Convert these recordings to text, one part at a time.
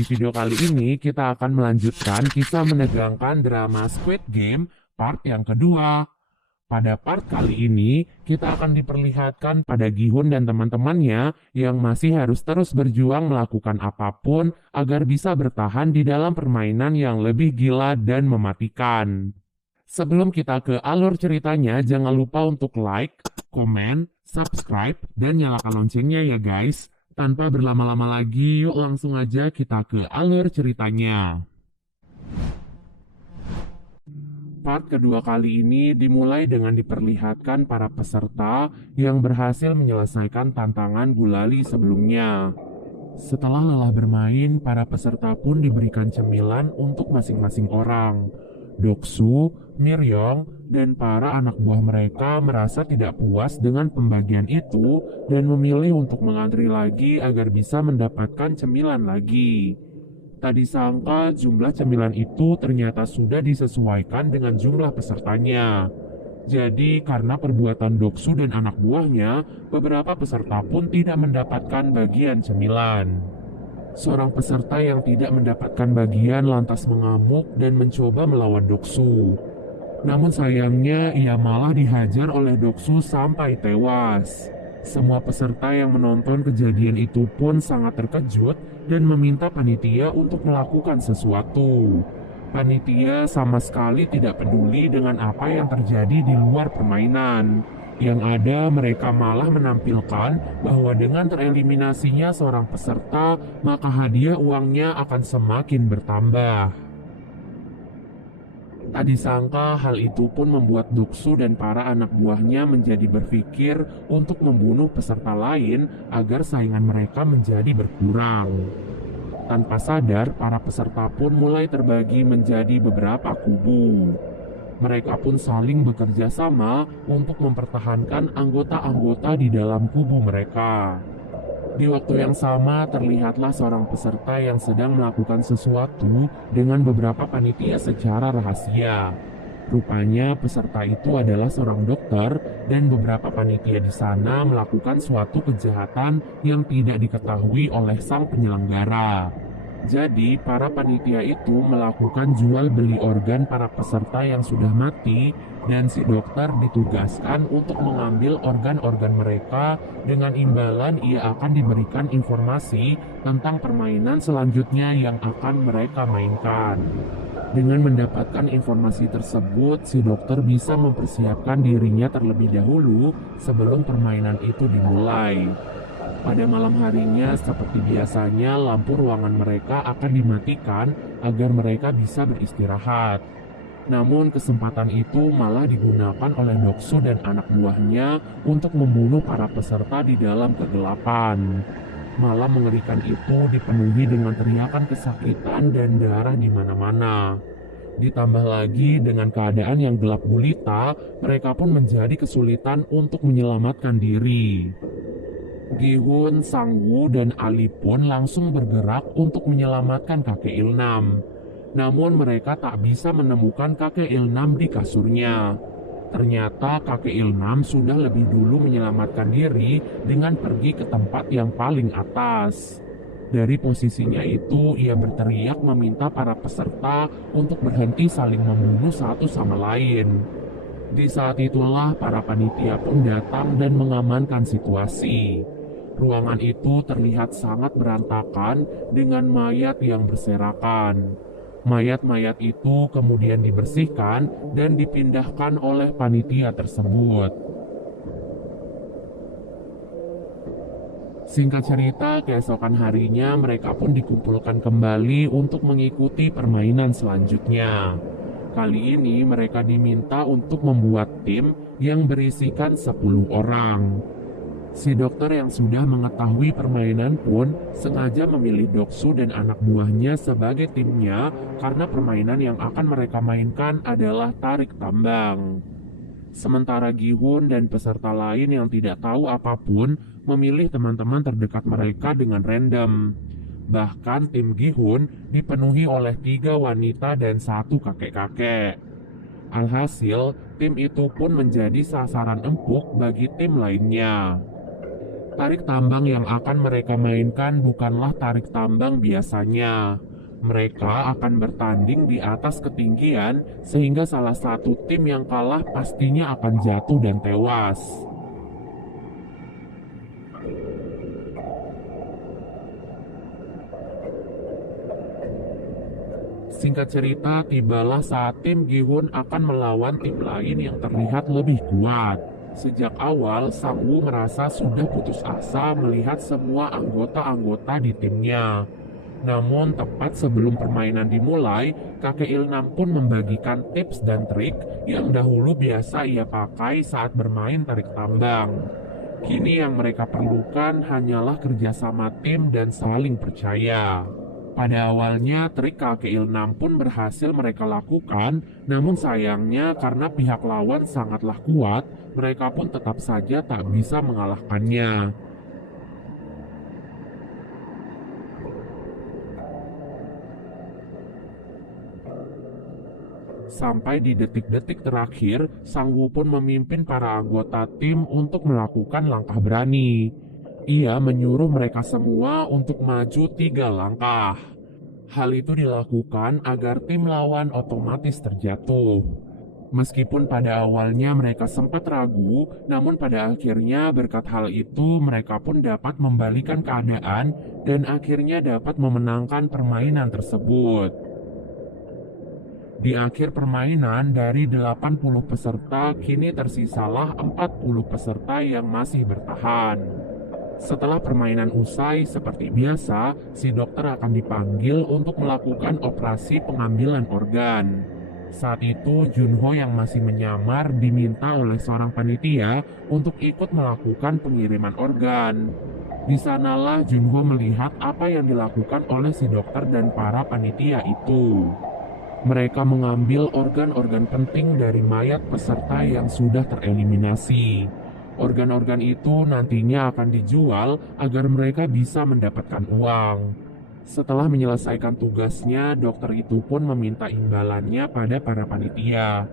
Di video kali ini kita akan melanjutkan kisah menegangkan drama Squid Game part yang kedua. Pada part kali ini, kita akan diperlihatkan pada Gi-hun dan teman-temannya yang masih harus terus berjuang melakukan apapun agar bisa bertahan di dalam permainan yang lebih gila dan mematikan. Sebelum kita ke alur ceritanya, jangan lupa untuk like, komen, subscribe, dan nyalakan loncengnya ya guys. Tanpa berlama-lama lagi, yuk langsung aja kita ke alur ceritanya. Part kedua kali ini dimulai dengan diperlihatkan para peserta yang berhasil menyelesaikan tantangan gulali sebelumnya. Setelah lelah bermain, para peserta pun diberikan cemilan untuk masing-masing orang. Doksu, Miryong, dan para anak buah mereka merasa tidak puas dengan pembagian itu dan memilih untuk mengantri lagi agar bisa mendapatkan cemilan lagi. Tak disangka jumlah cemilan itu ternyata sudah disesuaikan dengan jumlah pesertanya. Jadi karena perbuatan Doksu dan anak buahnya, beberapa peserta pun tidak mendapatkan bagian cemilan. Seorang peserta yang tidak mendapatkan bagian lantas mengamuk dan mencoba melawan Doksu. Namun sayangnya ia malah dihajar oleh Doksu sampai tewas. Semua peserta yang menonton kejadian itu pun sangat terkejut dan meminta panitia untuk melakukan sesuatu. Panitia sama sekali tidak peduli dengan apa yang terjadi di luar permainan. Yang ada mereka malah menampilkan bahwa dengan tereliminasinya seorang peserta, maka hadiah uangnya akan semakin bertambah. Tak disangka hal itu pun membuat Doksu dan para anak buahnya menjadi berpikir untuk membunuh peserta lain agar saingan mereka menjadi berkurang. Tanpa sadar, para peserta pun mulai terbagi menjadi beberapa kubu. Mereka pun saling bekerja sama untuk mempertahankan anggota-anggota di dalam kubu mereka. Di waktu yang sama, terlihatlah seorang peserta yang sedang melakukan sesuatu dengan beberapa panitia secara rahasia. Rupanya peserta itu adalah seorang dokter dan beberapa panitia di sana melakukan suatu kejahatan yang tidak diketahui oleh sang penyelenggara. Jadi, para panitia itu melakukan jual beli organ para peserta yang sudah mati dan si dokter ditugaskan untuk mengambil organ-organ mereka dengan imbalan ia akan diberikan informasi tentang permainan selanjutnya yang akan mereka mainkan. Dengan mendapatkan informasi tersebut, si dokter bisa mempersiapkan dirinya terlebih dahulu sebelum permainan itu dimulai. Pada malam harinya, seperti biasanya, lampu ruangan mereka akan dimatikan agar mereka bisa beristirahat. Namun kesempatan itu malah digunakan oleh Doksu dan anak buahnya untuk membunuh para peserta di dalam kegelapan. Malam mengerikan itu dipenuhi dengan teriakan kesakitan dan darah di mana-mana. Ditambah lagi dengan keadaan yang gelap gulita, mereka pun menjadi kesulitan untuk menyelamatkan diri. Gi-hun, Sang-woo, dan Ali pun langsung bergerak untuk menyelamatkan kakek Ilnam. Namun mereka tak bisa menemukan kakek Ilnam di kasurnya. Ternyata kakek Ilnam sudah lebih dulu menyelamatkan diri dengan pergi ke tempat yang paling atas. Dari posisinya itu, ia berteriak meminta para peserta untuk berhenti saling membunuh satu sama lain. Di saat itulah para panitia pun datang dan mengamankan situasi. Ruangan itu terlihat sangat berantakan dengan mayat yang berserakan. Mayat-mayat itu kemudian dibersihkan dan dipindahkan oleh panitia tersebut. Singkat cerita, keesokan harinya mereka pun dikumpulkan kembali untuk mengikuti permainan selanjutnya. Kali ini mereka diminta untuk membuat tim yang berisikan 10 orang. Si dokter yang sudah mengetahui permainan pun sengaja memilih Doksu dan anak buahnya sebagai timnya karena permainan yang akan mereka mainkan adalah tarik tambang. Sementara Gi-hun dan peserta lain yang tidak tahu apapun memilih teman-teman terdekat mereka dengan random. Bahkan tim Gi-hun dipenuhi oleh 3 wanita dan 1 kakek-kakek. Alhasil, tim itu pun menjadi sasaran empuk bagi tim lainnya. Tak Tarik tambang yang akan mereka mainkan bukanlah tarik tambang biasanya. Mereka akan bertanding di atas ketinggian sehingga salah satu tim yang kalah pastinya akan jatuh dan tewas. Singkat cerita, tibalah saat tim Gihun akan melawan tim lain yang terlihat lebih kuat. Sejak awal, Sang Woo merasa sudah putus asa melihat semua anggota-anggota di timnya. Namun, tepat sebelum permainan dimulai, kakek Ilnam pun membagikan tips dan trik yang dahulu biasa ia pakai saat bermain tarik tambang. Kini yang mereka perlukan hanyalah kerjasama tim dan saling percaya. Pada awalnya, trik kakek Ilnam pun berhasil mereka lakukan, namun sayangnya karena pihak lawan sangatlah kuat, mereka pun tetap saja tak bisa mengalahkannya. Sampai di detik-detik terakhir, Sang Woo pun memimpin para anggota tim untuk melakukan langkah berani. Ia menyuruh mereka semua untuk maju 3 langkah. Hal itu dilakukan agar tim lawan otomatis terjatuh. Meskipun pada awalnya mereka sempat ragu, namun pada akhirnya berkat hal itu mereka pun dapat membalikan keadaan dan akhirnya dapat memenangkan permainan tersebut. Di akhir permainan, dari 80 peserta, kini tersisalah 40 peserta yang masih bertahan. Setelah permainan usai, seperti biasa, si dokter akan dipanggil untuk melakukan operasi pengambilan organ. Saat itu, Junho yang masih menyamar diminta oleh seorang panitia untuk ikut melakukan pengiriman organ. Di sanalah Junho melihat apa yang dilakukan oleh si dokter dan para panitia itu. Mereka mengambil organ-organ penting dari mayat peserta yang sudah tereliminasi. Organ-organ itu nantinya akan dijual agar mereka bisa mendapatkan uang. Setelah menyelesaikan tugasnya, dokter itu pun meminta imbalannya pada para panitia.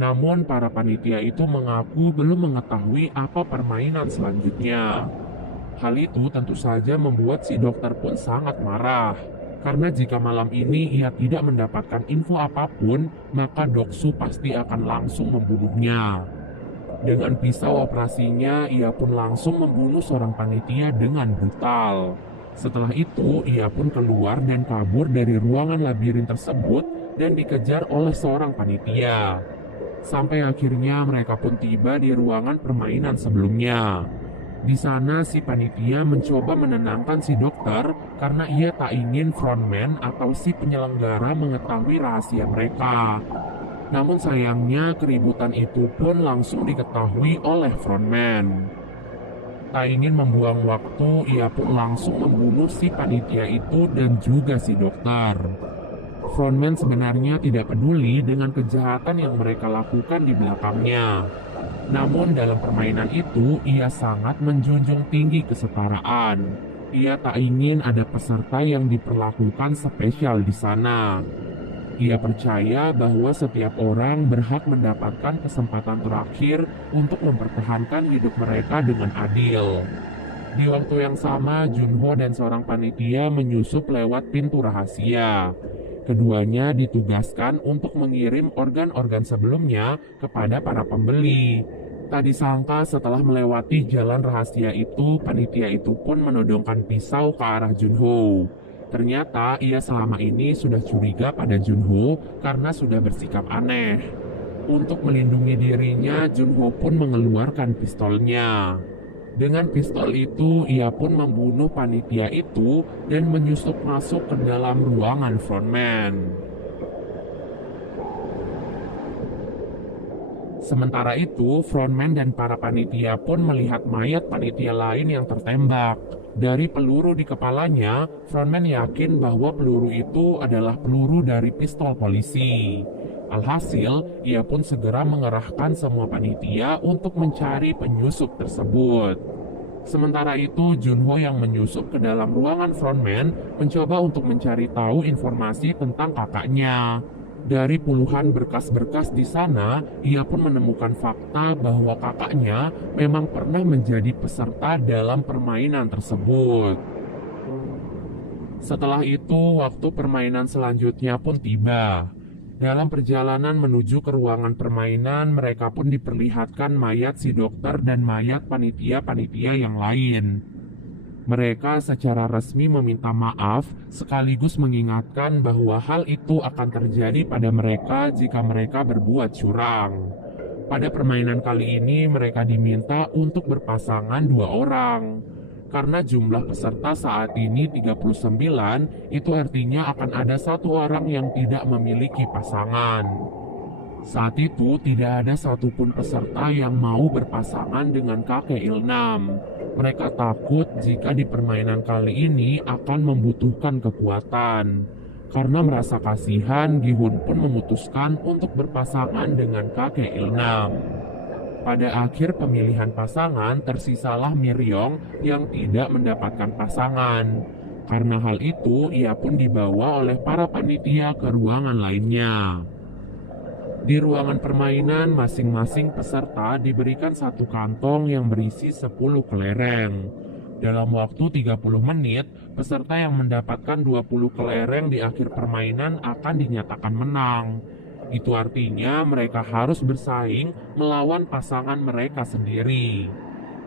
Namun para panitia itu mengaku belum mengetahui apa permainan selanjutnya. Hal itu tentu saja membuat si dokter pun sangat marah. Karena jika malam ini ia tidak mendapatkan info apapun, maka Doksu pasti akan langsung membunuhnya. Dengan pisau operasinya, ia pun langsung membunuh seorang panitia dengan brutal. Setelah itu, ia pun keluar dan kabur dari ruangan labirin tersebut dan dikejar oleh seorang panitia. Sampai akhirnya mereka pun tiba di ruangan permainan sebelumnya. Di sana si panitia mencoba menenangkan si dokter karena ia tak ingin frontman atau si penyelenggara mengetahui rahasia mereka. Namun sayangnya keributan itu pun langsung diketahui oleh frontman. Tak ingin membuang waktu, ia pun langsung membunuh si panitia itu dan juga si dokter. Frontman sebenarnya tidak peduli dengan kejahatan yang mereka lakukan di belakangnya. Namun dalam permainan itu, ia sangat menjunjung tinggi kesetaraan. Ia tak ingin ada peserta yang diperlakukan spesial di sana. Ia percaya bahwa setiap orang berhak mendapatkan kesempatan terakhir untuk mempertahankan hidup mereka dengan adil. Di waktu yang sama, Junho dan seorang panitia menyusup lewat pintu rahasia. Keduanya ditugaskan untuk mengirim organ-organ sebelumnya kepada para pembeli. Tak disangka setelah melewati jalan rahasia itu, panitia itu pun menodongkan pisau ke arah Junho. Ternyata ia selama ini sudah curiga pada Junho karena sudah bersikap aneh. Untuk melindungi dirinya, Junho pun mengeluarkan pistolnya. Dengan pistol itu, ia pun membunuh panitia itu dan menyusup masuk ke dalam ruangan frontman. Sementara itu, frontman dan para panitia pun melihat mayat panitia lain yang tertembak. Dari peluru di kepalanya, frontman yakin bahwa peluru itu adalah peluru dari pistol polisi. Alhasil, ia pun segera mengerahkan semua panitia untuk mencari penyusup tersebut. Sementara itu, Junho yang menyusup ke dalam ruangan frontman mencoba untuk mencari tahu informasi tentang kakaknya. Dari puluhan berkas-berkas di sana, ia pun menemukan fakta bahwa kakaknya memang pernah menjadi peserta dalam permainan tersebut. Setelah itu, waktu permainan selanjutnya pun tiba. Dalam perjalanan menuju ke ruangan permainan, mereka pun diperlihatkan mayat si dokter dan mayat panitia-panitia yang lain. Mereka secara resmi meminta maaf, sekaligus mengingatkan bahwa hal itu akan terjadi pada mereka jika mereka berbuat curang. Pada permainan kali ini, mereka diminta untuk berpasangan 2 orang. Karena jumlah peserta saat ini 39, itu artinya akan ada 1 orang yang tidak memiliki pasangan. Saat itu tidak ada satupun peserta yang mau berpasangan dengan kakek Ilnam. Mereka takut jika di permainan kali ini akan membutuhkan kekuatan. Karena merasa kasihan, Gihun pun memutuskan untuk berpasangan dengan kakek Ilnam. Pada akhir pemilihan pasangan, tersisalah Miryong yang tidak mendapatkan pasangan. Karena hal itu, ia pun dibawa oleh para panitia ke ruangan lainnya. Di ruangan permainan, masing-masing peserta diberikan 1 kantong yang berisi 10 kelereng. Dalam waktu 30 menit, peserta yang mendapatkan 20 kelereng di akhir permainan akan dinyatakan menang. Itu artinya mereka harus bersaing melawan pasangan mereka sendiri.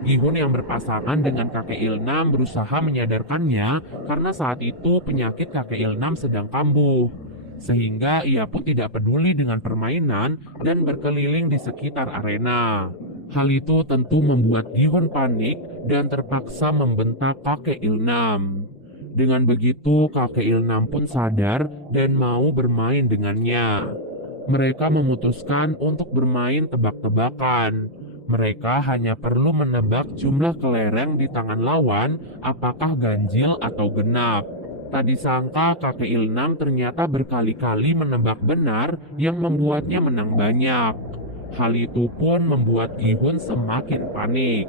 Gihun yang berpasangan dengan kakek Ilnam berusaha menyadarkannya karena saat itu penyakit kakek Ilnam sedang kambuh. Sehingga ia pun tidak peduli dengan permainan dan berkeliling di sekitar arena. Hal itu tentu membuat Gihun panik dan terpaksa membentak kakek Ilnam. Dengan begitu kakek Ilnam pun sadar dan mau bermain dengannya. Mereka memutuskan untuk bermain tebak-tebakan. Mereka hanya perlu menebak jumlah kelereng di tangan lawan, apakah ganjil atau genap. Tak disangka kakek Ilnam ternyata berkali-kali menebak benar yang membuatnya menang banyak. Hal itu pun membuat Gihun semakin panik.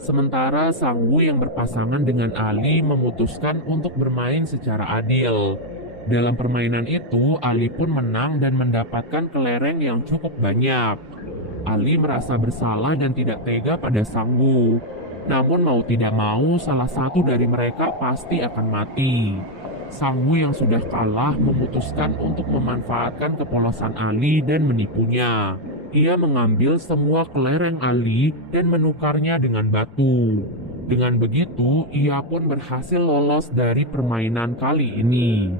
Sementara Sang Woo yang berpasangan dengan Ali memutuskan untuk bermain secara adil. Dalam permainan itu, Ali pun menang dan mendapatkan kelereng yang cukup banyak. Ali merasa bersalah dan tidak tega pada Sang Woo. Namun mau tidak mau, salah satu dari mereka pasti akan mati. Sang Woo yang sudah kalah memutuskan untuk memanfaatkan kepolosan Ali dan menipunya. Ia mengambil semua kelereng Ali dan menukarnya dengan batu. Dengan begitu, ia pun berhasil lolos dari permainan kali ini.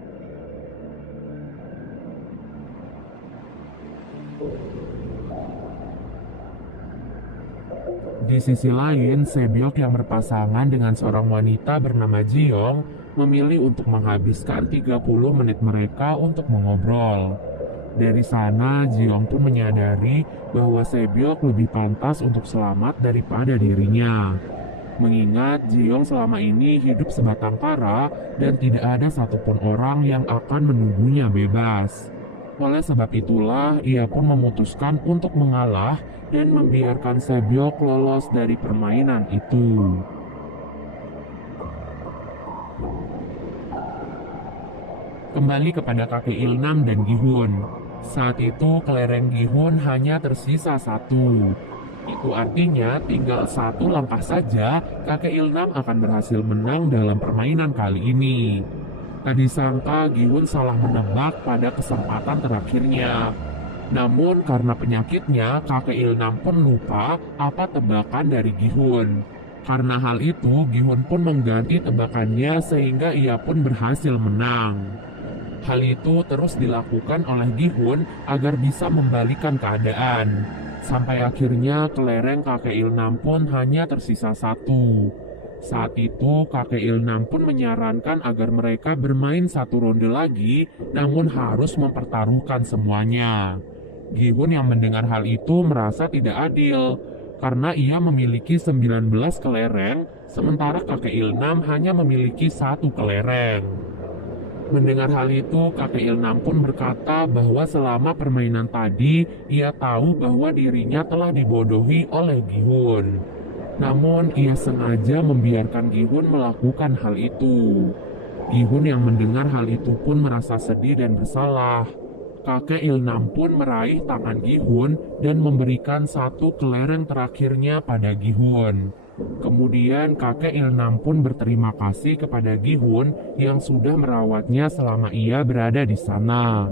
Di sisi lain, Sebyok yang berpasangan dengan seorang wanita bernama Jiong memilih untuk menghabiskan 30 menit mereka untuk mengobrol. Dari sana, Jiong pun menyadari bahwa Sebyok lebih pantas untuk selamat daripada dirinya. Mengingat Jiong selama ini hidup sebatang kara dan tidak ada satupun orang yang akan menunggunya bebas. Oleh sebab itulah, ia pun memutuskan untuk mengalah dan membiarkan Sebyok lolos dari permainan itu. Kembali kepada kakek Ilnam dan Gihun. Saat itu kelereng Gihun hanya tersisa 1. Itu artinya tinggal 1 langkah saja kakek Ilnam akan berhasil menang dalam permainan kali ini. Tak disangka Gihun salah menebak pada kesempatan terakhirnya. Namun karena penyakitnya, kakek Ilnam pun lupa apa tebakan dari Gihun. Karena hal itu, Gihun pun mengganti tebakannya sehingga ia pun berhasil menang. Hal itu terus dilakukan oleh Gihun agar bisa membalikan keadaan. Sampai akhirnya kelereng kakek Ilnam pun hanya tersisa 1. Saat itu kakek Ilnam pun menyarankan agar mereka bermain 1 ronde lagi, namun harus mempertaruhkan semuanya. Gihun yang mendengar hal itu merasa tidak adil, karena ia memiliki 19 kelereng, sementara kakek Ilnam hanya memiliki 1 kelereng. Mendengar hal itu, kakek Ilnam pun berkata bahwa selama permainan tadi, ia tahu bahwa dirinya telah dibodohi oleh Gihun. Namun, ia sengaja membiarkan Gihun melakukan hal itu. Gihun yang mendengar hal itu pun merasa sedih dan bersalah. Kakek Ilnam pun meraih tangan Gihun dan memberikan satu kelereng terakhirnya pada Gihun. Kemudian kakek Ilnam pun berterima kasih kepada Gihun yang sudah merawatnya selama ia berada di sana.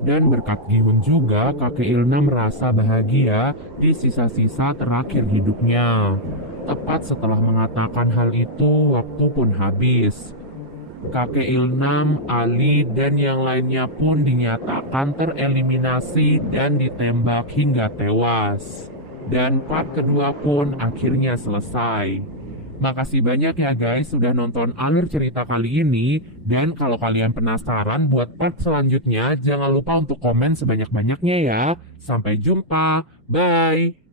Dan berkat Gihun juga kakek Ilnam merasa bahagia di sisa-sisa terakhir hidupnya. Tepat setelah mengatakan hal itu, waktu pun habis. Kakek Ilnam, Ali, dan yang lainnya pun dinyatakan tereliminasi dan ditembak hingga tewas. Dan part kedua pun akhirnya selesai. Makasih banyak ya guys sudah nonton alur cerita kali ini. Dan kalau kalian penasaran buat part selanjutnya, jangan lupa untuk komen sebanyak-banyaknya ya. Sampai jumpa, bye!